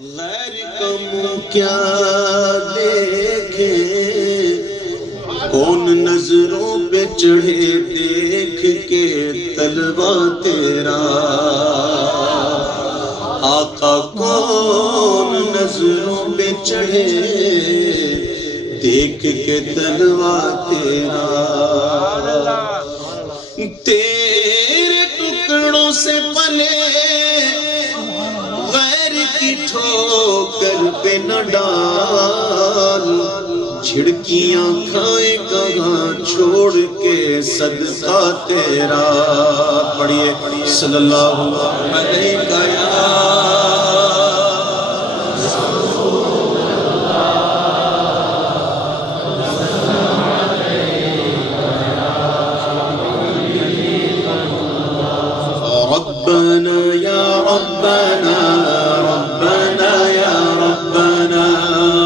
غیر کا منہ کیا دیکھے، کون نظروں پہ چڑھے دیکھ کے طلبہ تیرا، آقا کون نظروں پہ چڑھے دیکھ کے طلبہ تیرا، تیرے ٹکڑوں سے پلے غیر کی ٹھوکر پہ نہ ڈال، جھڑکیاں کھائے کہاں چھوڑ کے صدقہ تیرا، پڑھیے صلی اللہ علیہ وسلم۔ ربنا یا ربنا ربنا یا ربنا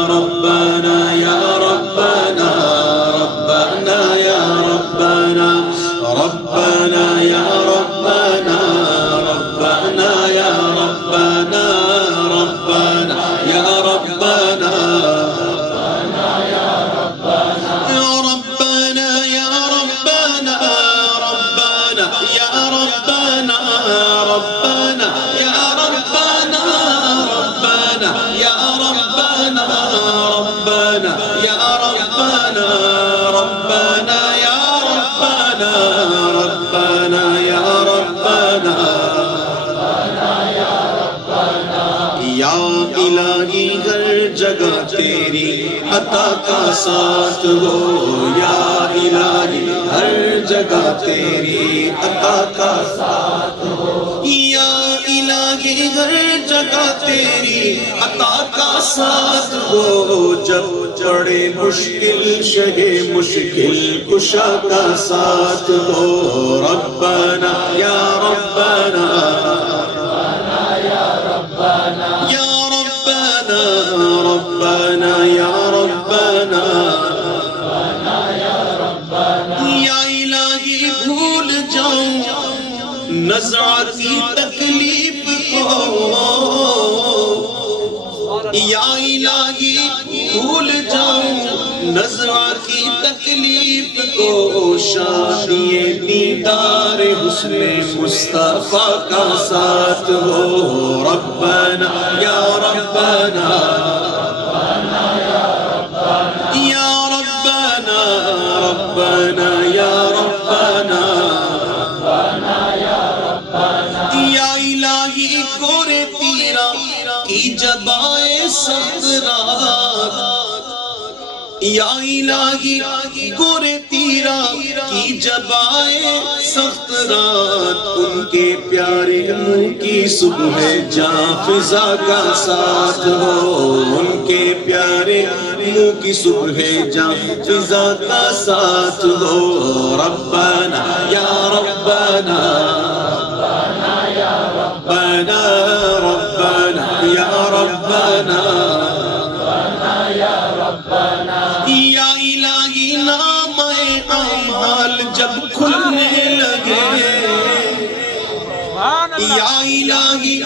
ربنا یا ربنا ربنا یا ربنا ربنا یا ربنا ربنا یا ربنا ربنا یا ربنا الہی ہر جگہ تیری عطا کا ساتھ ہو، یا الہی ہر جگہ تیری عطا کا ساتھ ہو، یا الہی ہر جگہ تیری عطا کا ساتھ ہو، جب چڑھے مشکل شہ مشکل کشا کا ساتھ ہو، ربنا یا ربنا ربنا یا ربنا یا الہی بھول جاؤں نزع کی تکلیف کو، یا الہی بھول جاؤں نزع کی تکلیف کو، شادی دیدار حسن مصطفیٰ کا ساتھ ہو، ربنا یا ربنا ربنا یا ربنا یا الہی گورے تیرا کی جبائے سخت رات، یا الہی گورے تیرا کی جبائے سخت رات، ان کے پیارے منہ کی صبح جاں فضا کا ساتھ ہو، ان کے پیارے منہ کی صبح جاں فضا کا ساتھ ہو، ربنا یا ربنا ربنا ربنا یا ربنا یا الہی نام اعمال جب کھلنے لگے، یا الہی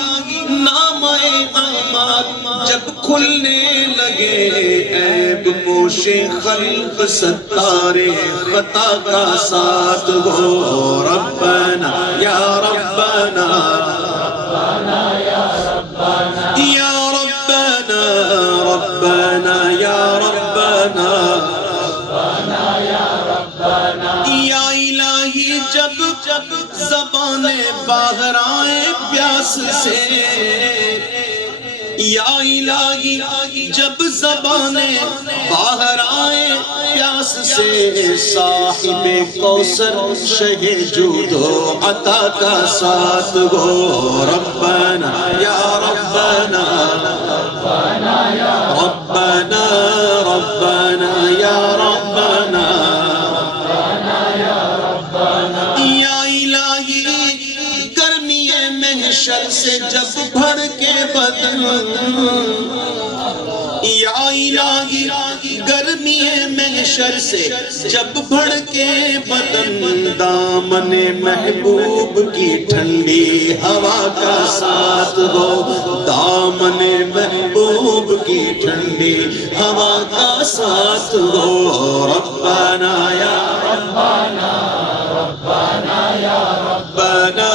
نام اعمال جب کھلنے لگے، عیب پوش خلق ستار خطا کا ساتھ ہو، ربنا یا ربنا یا ربنا ربنا یا ربنا یا الہی جب زبانیں باہر آئیں پیاس سے، یا الہی جب زبانیں باہر آئیں پیاس سے، صاحب کوثر شہ جود و عطا کا ساتھ ہو، ربنا یا ربنا ربنا ربنا یا ربنا یا الہی گرمی محشر سے جب بھر کے بدن، یا الہی گرمی محشر سے جب بڑھ کے بدن، دامن محبوب کی ٹھنڈی ہوا کا ساتھ ہو، دامن کی ٹھنڈی ہوا کا ساتھ ہو ربنا یا ربنا ربنا یا ربنا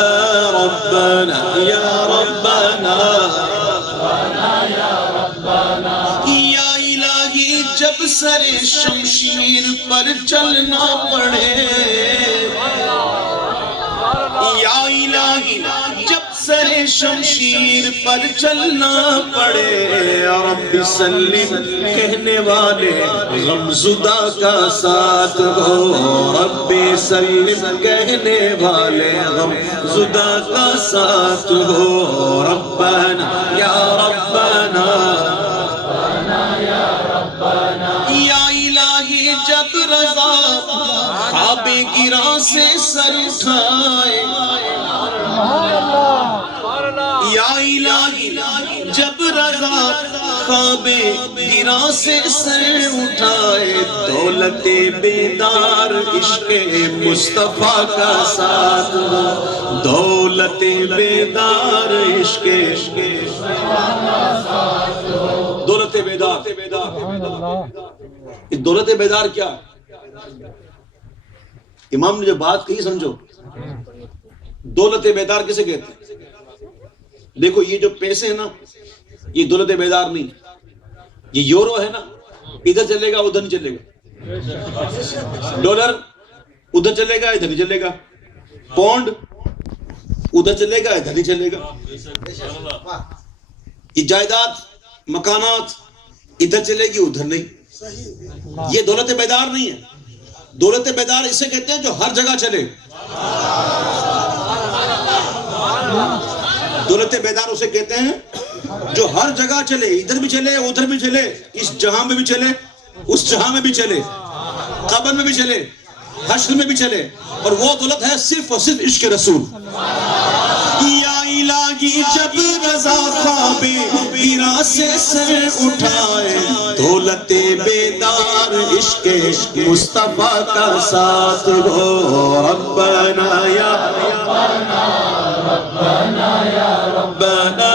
ربنا یا ربنا یا الہی جب سر شمشیر پر چلنا پڑے یا الہی جب سر شمشیر پر چلنا پڑے رب سلم کہنے والے غم زدہ کا ساتھ ہو رب سلم کہنے والے غم زدہ کا ساتھ ہو ربنا یا ربنا یا الہی جب رضا خواب گراں سے سر اٹھائے یا الہی جب رضا خواب گراں سے سر اٹھائے دولت بیدار عشق مصطفیٰ کا ساتھ دولت بیدار عشق دولت بیدار دولت بیدار کیا امام نے جو بات کہی سمجھو دولت بیدار کسے کہتے ہیں دیکھو یہ جو پیسے ہیں نا یہ دولت بیدار نہیں یہ یورو ہے نا ادھر چلے گا ادھر نہیں چلے گا ڈالر ادھر چلے گا ادھر نہیں چلے گا پاؤنڈ ادھر چلے گا ادھر نہیں چلے گا یہ جائیداد مکانات ادھر چلے گی ادھر نہیں یہ دولت بیدار نہیں ہے دولت بیدار اسے کہتے ہیں جو ہر جگہ چلے دولت بیدار اسے کہتے ہیں جو ہر جگہ چلے ادھر بھی چلے ادھر بھی چلے اس جہاں میں بھی چلے اس جہاں میں بھی چلے قبر میں بھی چلے حشر میں بھی چلے اور وہ دولت ہے صرف اور صرف عشق رسول یا الہی جب رضا خواب گراں سے سر اٹھائے دولت بیدار عشق مصطفیٰ کا ساتھ ہو ربنا یا ربنا ربنا یا ربنا